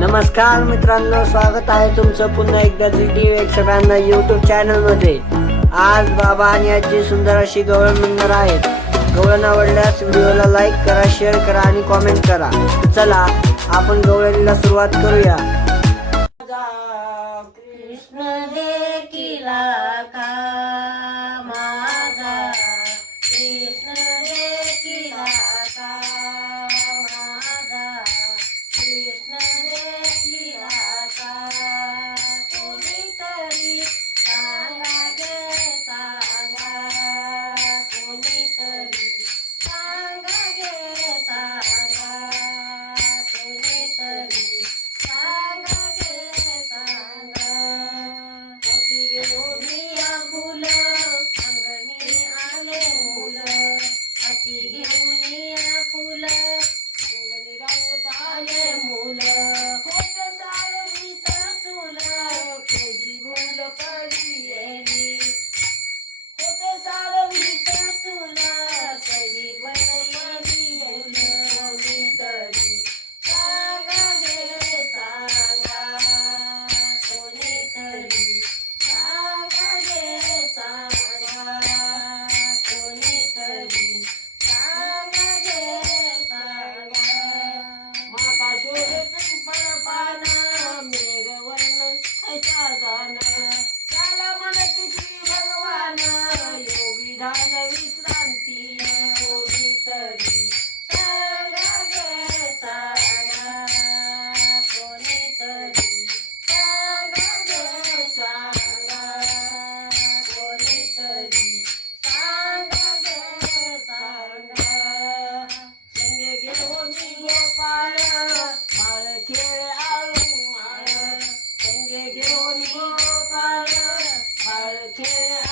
नमस्कार मित्रांनो स्वागत आहे तुमचं पुन्हा एकदा जी टी प्रेक्षकांना यूट्यूब चॅनलमध्ये आज बाबा आणि आजी सुंदर अशी गवळण म्हणणार आहेत. गवळण आवडल्यास व्हिडिओला लाईक करा शेअर करा आणि कॉमेंट करा. चला आपण गवळणीला सुरुवात करूया. कृष्ण देखिला Yeah.